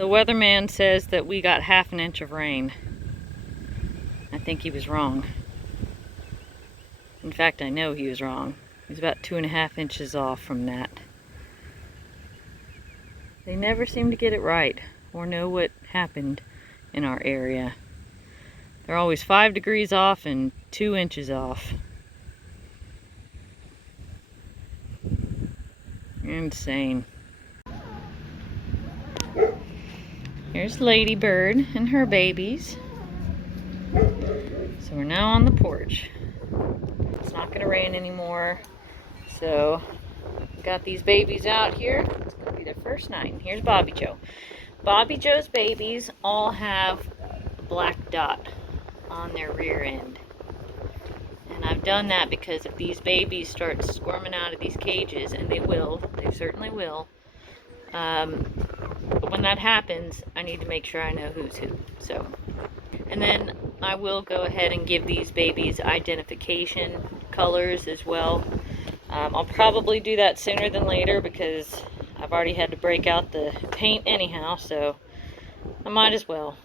The weatherman says that we got half an inch of rain. I think he was wrong. In fact, I know he was wrong. He's about 2.5 inches off from that. They never seem to get it right or know what happened in our area. They're always 5 degrees off and 2 inches off. Insane. Here's Ladybird and her babies. So we're now on the porch. It's not going to rain anymore. So got these babies out here. It's going to be their first night. And here's Bobby Joe. Bobby Joe's babies all have a black dot on their rear end. And I've done that because if these babies start squirming out of these cages, and they will, they certainly will, but when that happens, I need to make sure I know who's who. So, and then I will go ahead and give these babies identification colors as well. I'll probably do that sooner than later because I've already had to break out the paint anyhow, so I might as well.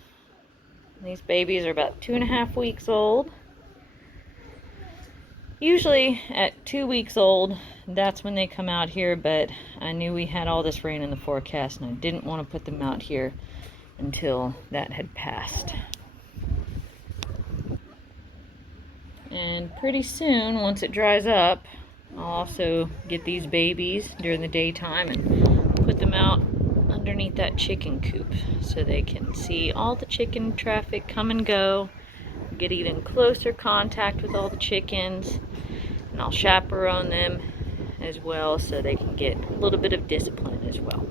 These babies are about 2.5 weeks old. Usually at 2 weeks old, that's when they come out here, but I knew we had all this rain in the forecast and I didn't want to put them out here until that had passed. And pretty soon, once it dries up, I'll also get these babies during the daytime and put them out underneath that chicken coop so they can see all the chicken traffic come and go, get even closer contact with all the chickens, and I'll chaperone them as well so they can get a little bit of discipline as well.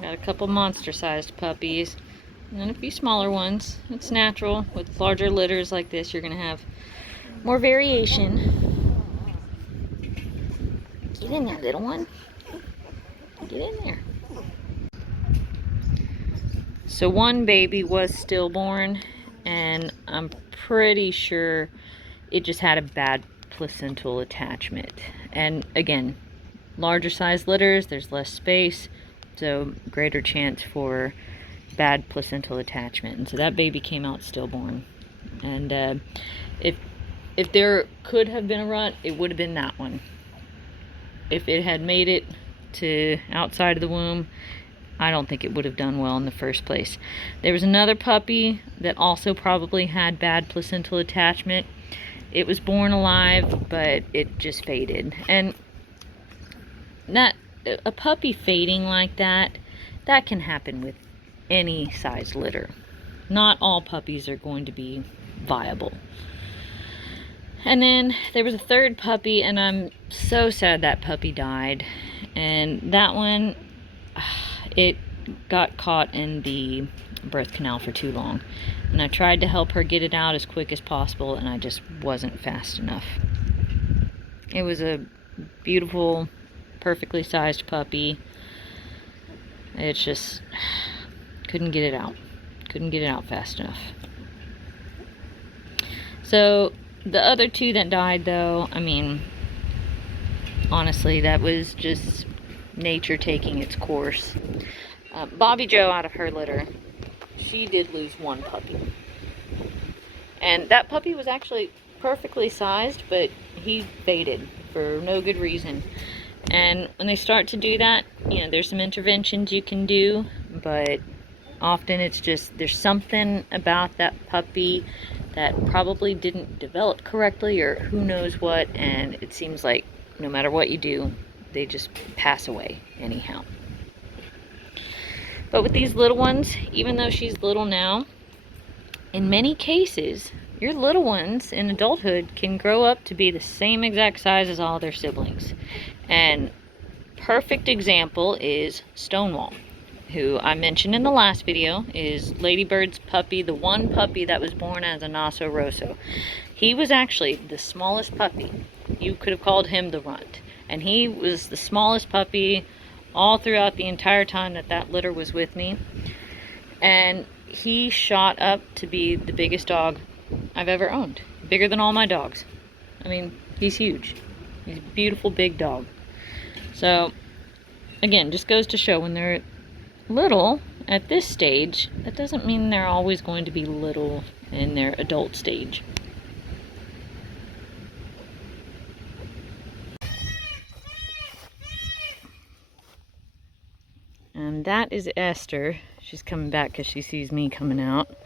Got a couple monster-sized puppies. And then a few smaller ones. It's natural. With larger litters like this, you're going to have more variation. Get in there, little one. Get in there. So one baby was stillborn, and I'm pretty sure it just had a bad placental attachment. And again, larger size litters, there's less space, so greater chance for bad placental attachment. And so that baby came out stillborn. And if there could have been a rut, it would have been that one. If it had made it to outside of the womb, I don't think it would have done well in the first place. There was another puppy that also probably had bad placental attachment. It was born alive, but it just faded. And that a puppy fading like that can happen with any size litter. Not all puppies are going to be viable. And then there was a third puppy, and I'm so sad that puppy died. And that one, it got caught in the birth canal for too long. And I tried to help her get it out as quick as possible, and I just wasn't fast enough. It was a beautiful, perfectly sized puppy. It's just couldn't get it out. Couldn't get it out fast enough. So the other two that died, though, I mean, honestly, that was just nature taking its course. Bobby Joe, out of her litter, she did lose one puppy. And that puppy was actually perfectly sized, but he faded for no good reason. And when they start to do that, you know, there's some interventions you can do, but often it's just, there's something about that puppy that probably didn't develop correctly or who knows what, and it seems like no matter what you do, they just pass away anyhow. But with these little ones, even though she's little now, in many cases, your little ones in adulthood can grow up to be the same exact size as all their siblings. And perfect example is Stonewall, who I mentioned in the last video, is Ladybird's puppy, the one puppy that was born as a Naso Rosso. He was actually the smallest puppy. You could have called him the runt. And he was the smallest puppy all throughout the entire time that that litter was with me. And he shot up to be the biggest dog I've ever owned. Bigger than all my dogs. I mean, he's huge. He's a beautiful big dog. So again, just goes to show when they're little at this stage, that doesn't mean they're always going to be little in their adult stage. And that is Esther. She's coming back because she sees me coming out.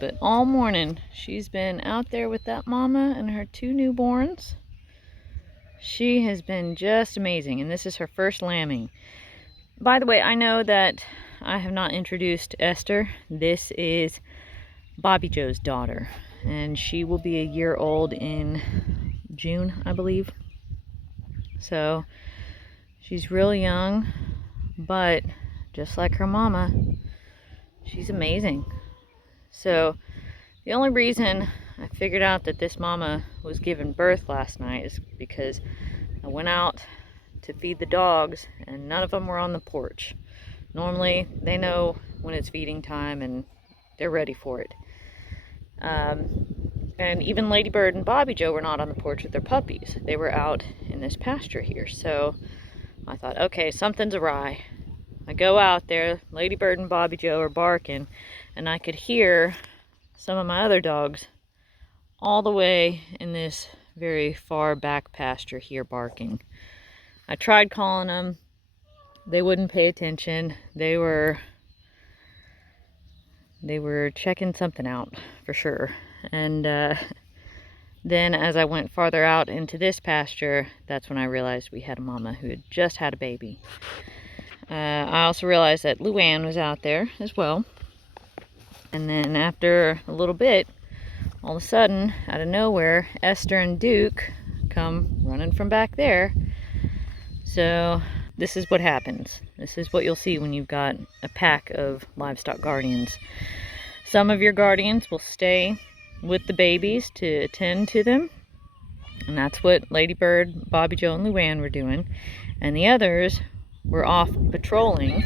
But all morning, she's been out there with that mama and her 2 newborns. She has been just amazing, and this is her first lambing. By the way, I know that I have not introduced Esther. This is Bobby Joe's daughter, and she will be a year old in June, I believe. So she's really young, but just like her mama, she's amazing. So the only reason I figured out that this mama was giving birth last night is because I went out to feed the dogs and none of them were on the porch. Normally they know when it's feeding time and they're ready for it. And even Lady Bird and Bobby Joe were not on the porch with their puppies. They were out in this pasture here. So I thought, okay, something's awry. I go out there, Lady Bird and Bobby Joe are barking, and I could hear some of my other dogs all the way in this very far back pasture here barking. I tried calling them. They wouldn't pay attention. They were checking something out for sure. And then as I went farther out into this pasture, that's when I realized we had a mama who had just had a baby. I also realized that Luann was out there as well. And then after a little bit, all of a sudden, out of nowhere, Esther and Duke come running from back there. So this is what happens. This is what you'll see when you've got a pack of livestock guardians. Some of your guardians will stay with the babies to attend to them. And that's what Lady Bird, Bobby Joe, and Luann were doing. And the others were off patrolling.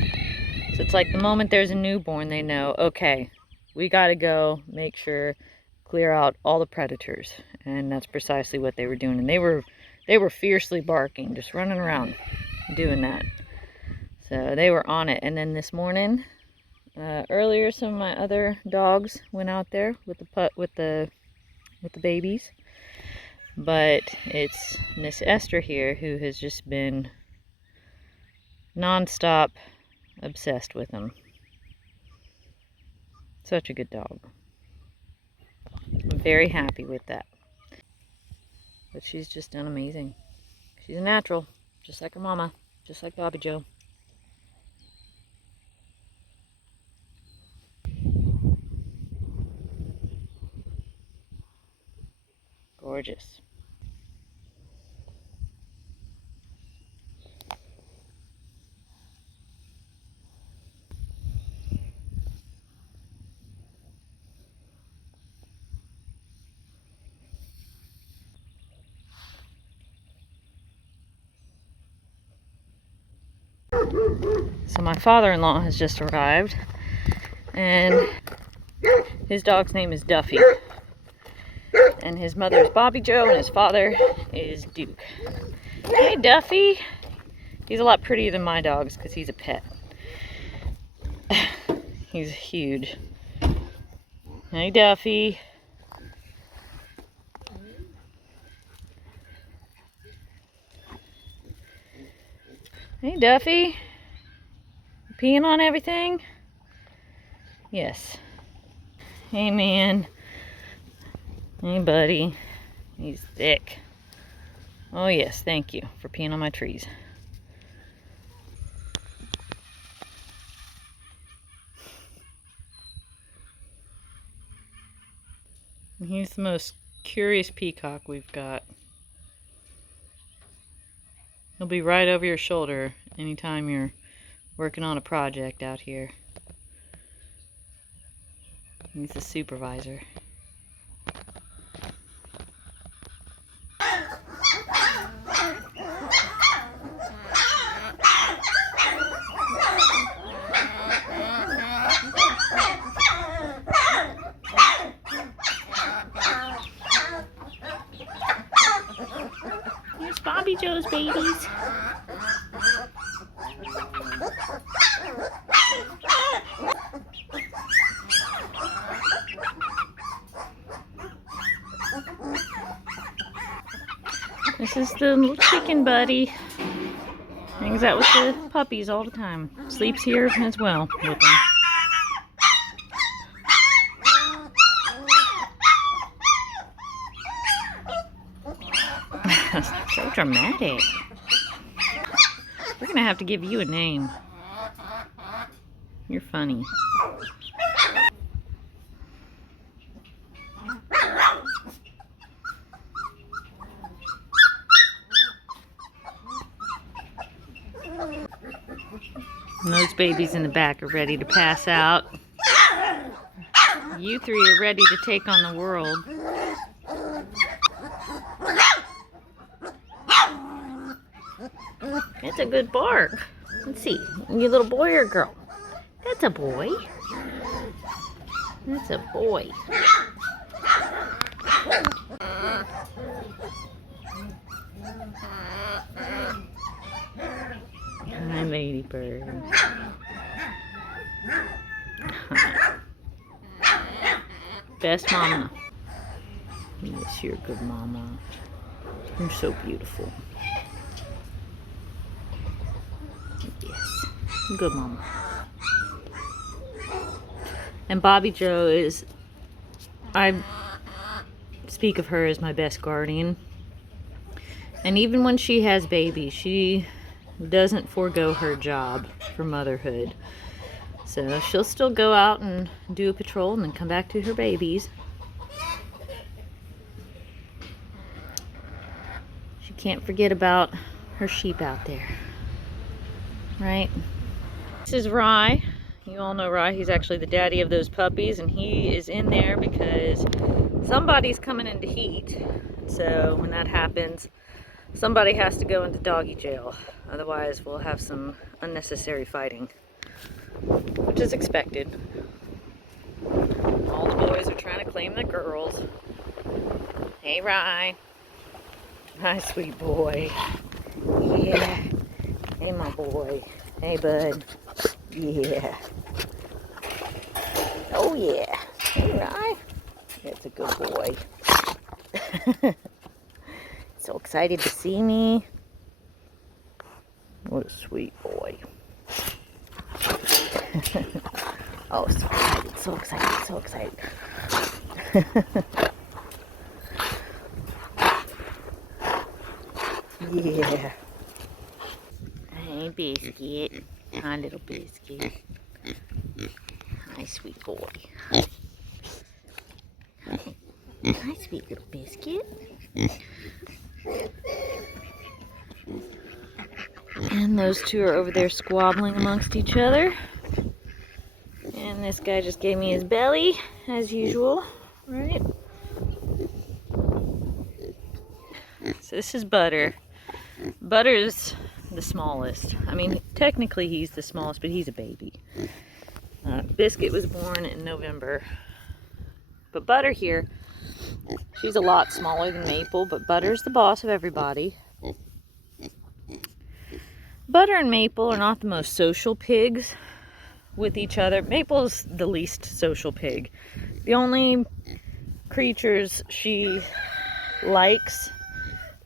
So it's like the moment there's a newborn, they know, okay, we gotta go make sure, clear out all the predators. And that's precisely what they were doing. And they were fiercely barking, just running around doing that. So they were on it. And then this morning, earlier, some of my other dogs went out there with the babies. But it's Miss Esther here who has just been non-stop obsessed with them. Such a good dog. I'm very happy with that. But she's just done amazing. She's a natural, just like her mama, just like Bobby Joe. Gorgeous. So my father-in-law has just arrived, and his dog's name is Duffy. And his mother is Bobby Joe, and his father is Duke. Hey, Duffy! He's a lot prettier than my dogs because he's a pet. He's huge. Hey, Duffy. Hey, Duffy. Peeing on everything? Yes. Hey, man. Hey, buddy. He's thick. Oh, yes. Thank you for peeing on my trees. And he's the most curious peacock we've got. He'll be right over your shoulder anytime you're working on a project out here. He's the supervisor. Here's Bobby Joe's babies. This is the little chicken buddy. Hangs out with the puppies all the time. Sleeps here as well with them. So dramatic. We're gonna have to give you a name. You're funny. And those babies in the back are ready to pass out. You three are ready to take on the world. It's a good bark. Let's see. You little boy or girl? That's a boy. That's a boy. Hi, ladybird. Hi. Best mama. Yes, you're a good mama. You're so beautiful. Yes, good mama. And Bobby Joe is, I speak of her as my best guardian. And even when she has babies, she doesn't forego her job for motherhood. So she'll still go out and do a patrol and then come back to her babies. She can't forget about her sheep out there. Right? This is Rye. You all know Rye. He's actually the daddy of those puppies, and he is in there because somebody's coming into heat. So when that happens, somebody has to go into doggy jail. Otherwise, we'll have some unnecessary fighting, which is expected. All the boys are trying to claim the girls. Hey, Rye. Hi, sweet boy. Yeah. Hey, my boy. Hey, bud. Yeah. Oh, yeah. Hey, Rye. That's a good boy. So excited to see me. What a sweet boy. Oh, so excited, so excited, so excited. Yeah. Hey, Biscuit. Hi, little Biscuit. Hi, sweet boy. Hi, sweet little Biscuit. And those two are over there squabbling amongst each other. And this guy just gave me his belly, as usual, right? So this is Butter. Butter's the smallest. I mean, technically he's the smallest, but he's a baby. Biscuit was born in November. But Butter here, she's a lot smaller than Maple, but Butter's the boss of everybody. Butter and Maple are not the most social pigs with each other. Maple's the least social pig. The only creatures she likes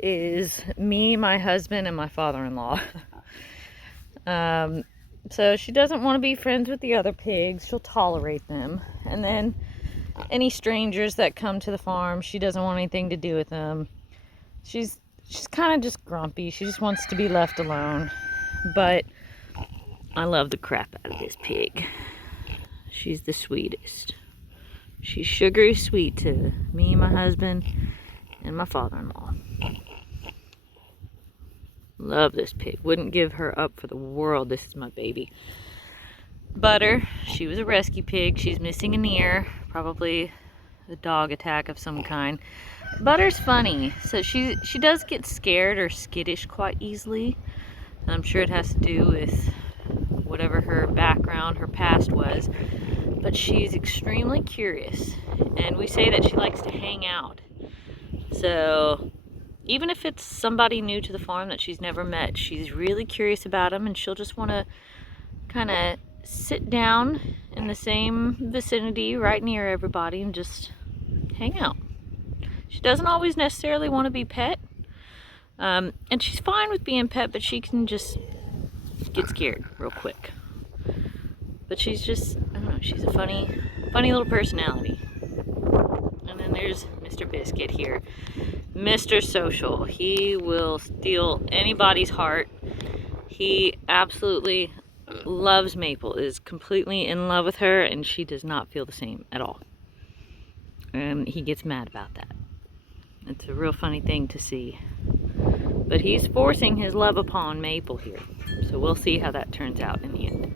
is me, my husband, and my father-in-law. So she doesn't want to be friends with the other pigs. She'll tolerate them. And then any strangers that come to the farm, she doesn't want anything to do with them. She's kind of just grumpy. She just wants to be left alone. But I love the crap out of this pig. She's the sweetest. She's sugary sweet to me, my husband, and my father-in-law. Love this pig. Wouldn't give her up for the world. This is my baby. Butter, she was a rescue pig. She's missing an ear. Probably a dog attack of some kind. Butter's funny. So she does get scared or skittish quite easily. And I'm sure it has to do with whatever her background, her past was. But she's extremely curious. And we say that she likes to hang out. So even if it's somebody new to the farm that she's never met, she's really curious about them, and she'll just want to kind of sit down in the same vicinity right near everybody and just hang out. She doesn't always necessarily want to be pet, And she's fine with being pet, but she can just get scared real quick. But she's just, I don't know, she's a funny little personality. And then there's Mr. Biscuit here. Mr. Social. He will steal anybody's heart. He absolutely loves Maple, is completely in love with her, and she does not feel the same at all. And he gets mad about that. It's a real funny thing to see. But he's forcing his love upon Maple here. So we'll see how that turns out in the end.